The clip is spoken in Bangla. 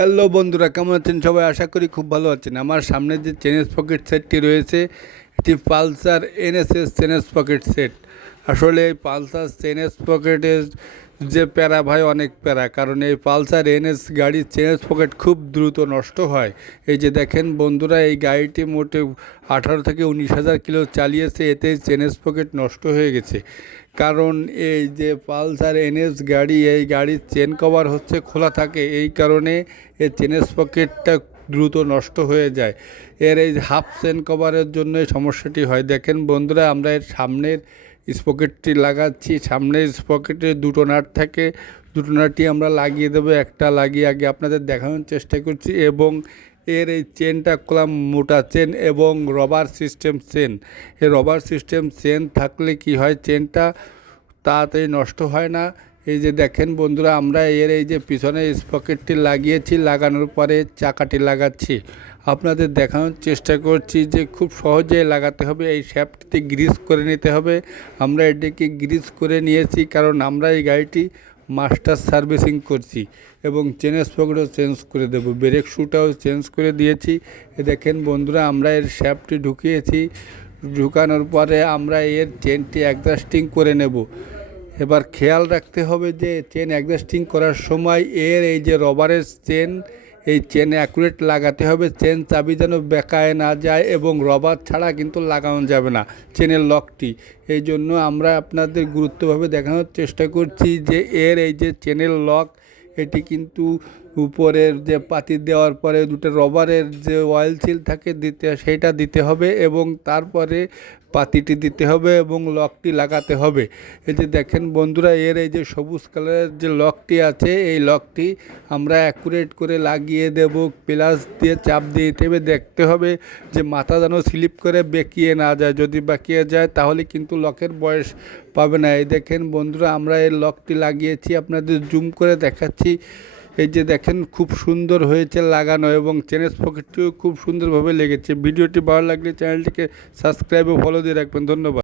হ্যালো বন্ধুরা, কেমন আছেন সবাই? আশা করি খুব ভালো আছেন। আমার সামনে যে চেনের পকেট সেটটি রয়েছে, এটি পালসার এনএসএস চেনের পকেট সেট। আসলে এই পালসার চেনের পকেটের যে প্যারা ভাই, অনেক প্যারা, কারণ এই পালসার এনএস গাড়ির চেনের পকেট খুব দ্রুত নষ্ট হয়। এই যে দেখেন বন্ধুরা, এই গাড়িটি মোটে 18 থেকে 19,000 কিলো চালিয়েছে, এতে চেনের পকেট নষ্ট হয়ে গেছে। কারণ এই যে পালসার এনএস গাড়ি, এই গাড়ির চেন কভার হচ্ছে খোলা থাকে, এই কারণে এই চেনের পকেটটা দ্রুত নষ্ট হয়ে যায়। এর এই হাফ চেন কভারের জন্য এই সমস্যাটি হয়। দেখেন বন্ধুরা, আমরা এর সামনের স্পকেটটি লাগাচ্ছি। সামনের স্পকেটে দুটো নাট থাকে, দুটো নাটই আমরা লাগিয়ে দেবো। একটা লাগিয়ে আগে আপনাদের দেখানোর চেষ্টা করছি। এবং এর এই চেনটা করলাম মোটা চেন এবং রবার সিস্টেম চেন। এই রবার সিস্টেম চেন থাকলে কি হয়, চেনটা তাড়াতাড়ি নষ্ট হয় না। এই যে দেখেন বন্ধুরা, আমরা এর এই যে পিছনে স্পকেটটি লাগিয়েছি, লাগানোর পরে চাকাটি লাগাচ্ছি। আপনাদের দেখানোর চেষ্টা করছি যে খুব সহজে লাগাতে হবে। এই শ্যাফটটি গ্রিস করে নিতে হবে। আমরা এটিকে গ্রিস করে নিয়েছি, কারণ আমরা এই গাড়িটি মাস্টার সার্ভিসিং করছি এবং চেনের স্পকেটও চেঞ্জ করে দেব, ব্রেক শ্যুটাও চেঞ্জ করে দিয়েছি। দেখেন বন্ধুরা, আমরা এর শ্যাফটটি ঢুকিয়েছি। ঢুকানোর পরে আমরা এর চেনটি অ্যাডজাস্টিং করে নেব। এবার খেয়াল রাখতে হবে যে চেন অ্যাডজাস্টিং করার সময় এর এই যে রবারের চেন, এই চেন অ্যাকুরেট লাগাতে হবে। চেন চাবি যেন বেঁকায় না যায় এবং রবার ছাড়া কিন্তু লাগানো যাবে না চেনের লকটি। এই জন্য আমরা আপনাদের গুরুত্বভাবে দেখানোর চেষ্টা করছি যে এর এই যে চেনের লক, এটি কিন্তু উপরের যে পাতি দেওয়ার পরে দুটো রবারের যে অয়েল সিল থাকে সেইটা দিতে হবে এবং তারপরে পাতিটি দিতে হবে এবং লকটি লাগাতে হবে। এই যে দেখেন বন্ধুরা, এর এই যে সবুজ কালারের যে লকটি আছে, এই লকটি আমরা অ্যাকুরেট করে লাগিয়ে দেব। প্লাস দিয়ে চাপ দিয়ে দিতে হবে। দেখতে হবে যে মাথা যেন স্লিপ করে বেঁকিয়ে না যায়। যদি বেঁকিয়ে যায় তাহলে কিন্তু লকের বয়স পাবে না। এই দেখেন বন্ধুরা, আমরা এই লকটি লাগিয়েছি, আপনাদের জুম করে দেখাচ্ছি। এই যে দেখেন, খুব সুন্দর হয়েছে লাগানো এবং চেনের পকেটটিও খুব সুন্দরভাবে লেগেছে। ভিডিওটি ভালো লাগলে চ্যানেলটিকে সাবস্ক্রাইব ও ফলো দিয়ে রাখবেন। ধন্যবাদ।